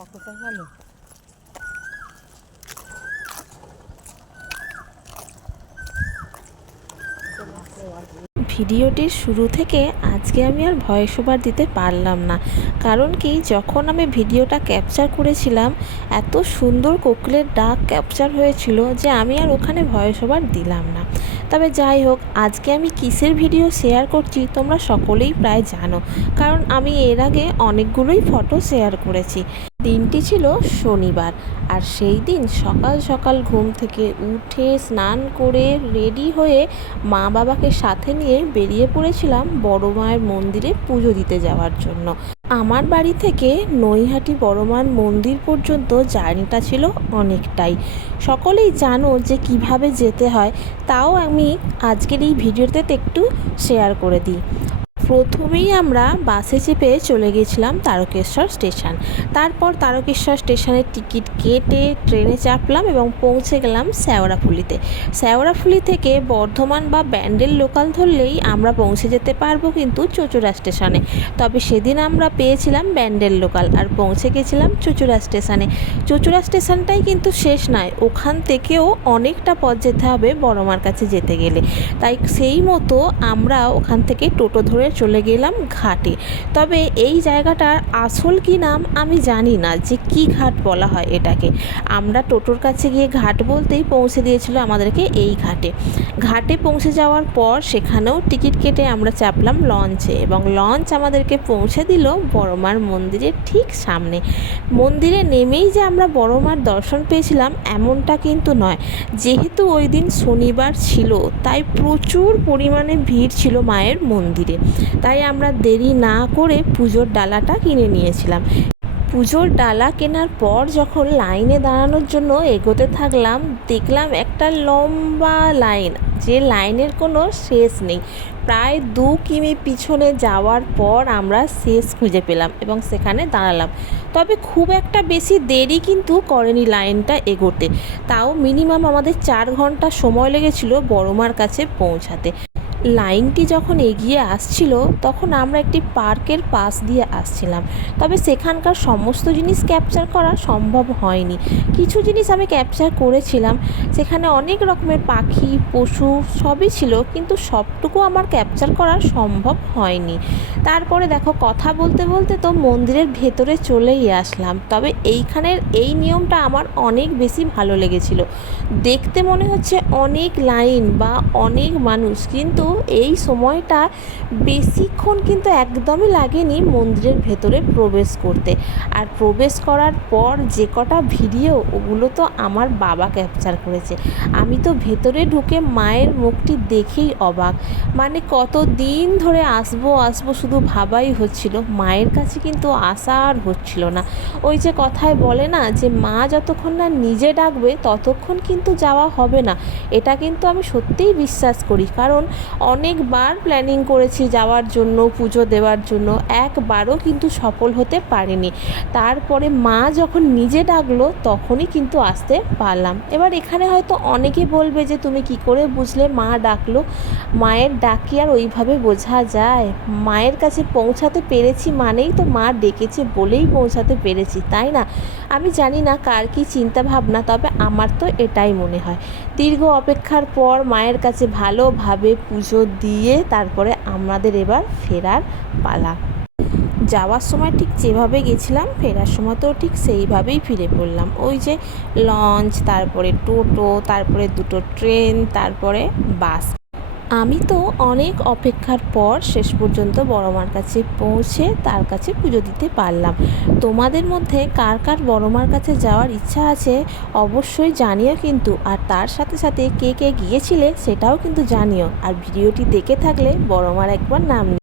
বাবা কোথায় গেল? ভিডিওটির শুরু থেকে আজকে আমি আর ভয়েস ওভার দিতে পারলাম না, কারণ কি যখন আমি ভিডিওটা ক্যাপচার করেছিলাম এত সুন্দর কোকিলের ডাক ক্যাপচার হয়েছিল যে আমি আর ওখানে ভয়েস ওভার দিলাম না। তবে যাই হোক, আজকে আমি কিসের ভিডিও শেয়ার করছি তোমরা সকলেই প্রায় জানো, কারণ আমি এর আগে অনেকগুলোই ফটো শেয়ার করেছি। দিনটি ছিল শনিবার, আর সেই দিন সকাল সকাল ঘুম থেকে উঠে স্নান করে রেডি হয়ে মা বাবাকে সাথে নিয়ে বেরিয়ে পড়েছিলাম বড় মায়ের মন্দিরে পুজো দিতে যাওয়ার জন্য। আমার বাড়ি থেকে নৈহাটি বড় মার মন্দির পর্যন্ত জার্নিটা ছিল অনেকটাই। সকলেই জানো যে কিভাবে যেতে হয়, তাও আমি আজকের এই ভিডিওতে একটু শেয়ার করে দিই। প্রথমেই আমরা বাসে চেপে চলে গেছিলাম তারকেশ্বর স্টেশন। তারপর তারকেশ্বর স্টেশনের টিকিট কেটে ট্রেনে চাপলাম এবং পৌঁছে গেলাম শেওড়াফুলিতে। শেওড়াফুলি থেকে বর্ধমান বা ব্যান্ডেল লোকাল ধরলেই আমরা পৌঁছে যেতে পারবো কিন্তু চুঁচুড়া স্টেশনে। তবে সেদিন আমরা পেয়েছিলাম ব্যান্ডেল লোকাল আর পৌঁছে গেছিলাম চুঁচুড়া স্টেশনে। চুঁচুড়া স্টেশনটাই কিন্তু শেষ নয়, ওখান থেকেও অনেকটা পথ যেতে হবে বড়মার কাছে যেতে গেলে। তাই সেই মতো আমরা ওখান থেকে টোটো ধরে চলে গেলাম ঘাটে। তবে এই জায়গাটার আসল কি নাম আমি জানি না, যে কি ঘাট বলা হয় এটাকে। আমরা টোটোর কাছে গিয়ে ঘাট বলতেই পৌঁছে দিয়েছিল আমাদেরকে এই ঘাটে। ঘাটে পৌঁছে যাওয়ার পর সেখানেও টিকিট কেটে আমরা চাপলাম লঞ্চে, এবং লঞ্চ আমাদেরকে পৌঁছে দিল বড়মার মন্দিরের ঠিক সামনে। মন্দিরে নেমেই যে আমরা বড়মার দর্শন পেয়েছিলাম এমনটা কিন্তু নয়, যেহেতু ওই দিন শনিবার ছিল তাই প্রচুর পরিমাণে ভিড় ছিল মায়ের মন্দিরে। তাই আমরা দেরি না করে পুজোর ডালাটা কিনে নিয়েছিলাম। পুজোর ডালা কেনার পর যখন লাইনে দাঁড়ানোর জন্য এগোতে থাকলাম, দেখলাম একটা লম্বা লাইন, যে লাইনের কোনো শেষ নেই। প্রায় 2 কিমি পিছনে যাওয়ার পর আমরা শেষ খুঁজে পেলাম এবং সেখানে দাঁড়ালাম। তবে খুব একটা বেশি দেরি কিন্তু করেনি লাইনটা এগোতে, তাও মিনিমাম আমাদের 4 ঘন্টা সময় লেগেছিল বড়মার কাছে পৌঁছাতে। লাইনটি যখন এগিয়ে আসছিল তখন আমরা একটি পার্কের পাশ দিয়ে আসছিলাম, তবে সেখানকার সমস্ত জিনিস ক্যাপচার করা সম্ভব হয়নি। কিছু জিনিস আমি ক্যাপচার করেছিলাম, সেখানে অনেক রকমের পাখি পশু সবই ছিল, কিন্তু সবটুকু আমার ক্যাপচার করা সম্ভব হয়নি। তারপরে দেখো, কথা বলতে বলতে তো মন্দিরের ভেতরে চলেই আসলাম। তবে এইখানের এই নিয়মটা আমার অনেক বেশি ভালো লেগেছিল। দেখতে মনে হচ্ছে অনেক লাইন বা অনেক মানুষ, কিন্তু এই সময়টা বেশিক্ষণ কিন্তু একদমই লাগেনি মন্দিরের ভেতরে প্রবেশ করতে। আর প্রবেশ করার পর যে কটা ভিডিও, ওগুলো তো আমার বাবা ক্যাপচার করেছে। আমি তো ভেতরে ঢুকে মায়ের মুখটি দেখেই অবাক। মানে কত দিন ধরে আসবো আসবো শুধু ভাবাই হচ্ছিল, মায়ের কাছে কিন্তু আসা আর হচ্ছিল না। ওই যে কথায় বলে না, যে মা যতক্ষণ না নিজে ডাকবে ততক্ষণ কিন্তু যাওয়া হবে না। এটা কিন্তু আমি সত্যিই বিশ্বাস করি, কারণ অনেকবার প্ল্যানিং করেছি যাওয়ার জন্য, পুজো দেওয়ার জন্য, একবারও কিন্তু সফল হতে পারিনি। তারপরে মা যখন নিজে ডাকলো তখনই কিন্তু আসতে পারলাম। এবার এখানে হয়তো অনেকে বলবে যে তুমি কি করে বুঝলে মা ডাকলো? মায়ের ডাক কি আর ওইভাবে বোঝা যায়? মায়ের কাছে পৌঁছাতে পেরেছি মানেই তো মা ডেকেছে বলেই পৌঁছাতে পেরেছি, তাই না? আমি জানি না কার কী চিন্তা ভাবনা, তবে আমার তো এটাই মনে হয়। দীর্ঘ অপেক্ষার পর মায়ের কাছে ভালোভাবে পুজো দিয়ে তারপরে আমাদের এবার ফেরার পালা। যাওয়ার সময় ঠিক যেভাবে গেছিলাম, ফেরার সময় তো ঠিক সেইভাবেই ফিরে পড়লাম। ওই যে লঞ্চ, তারপরে টোটো, তারপরে 2টো ট্রেন, তারপরে বাস। আমি তো অনেক অপেক্ষার পর শেষ পর্যন্ত বড়মার কাছে পৌঁছে তার কাছে পুজো দিতে পারলাম। তোমাদের মধ্যে কার কার বড়মার কাছে যাওয়ার ইচ্ছা আছে অবশ্যই জানিও কিন্তু, আর তার সাথে সাথে কে কে গিয়েছিলে সেটাও কিন্তু জানিও। আর ভিডিওটি দেখে থাকলে বড়মার একবার নাম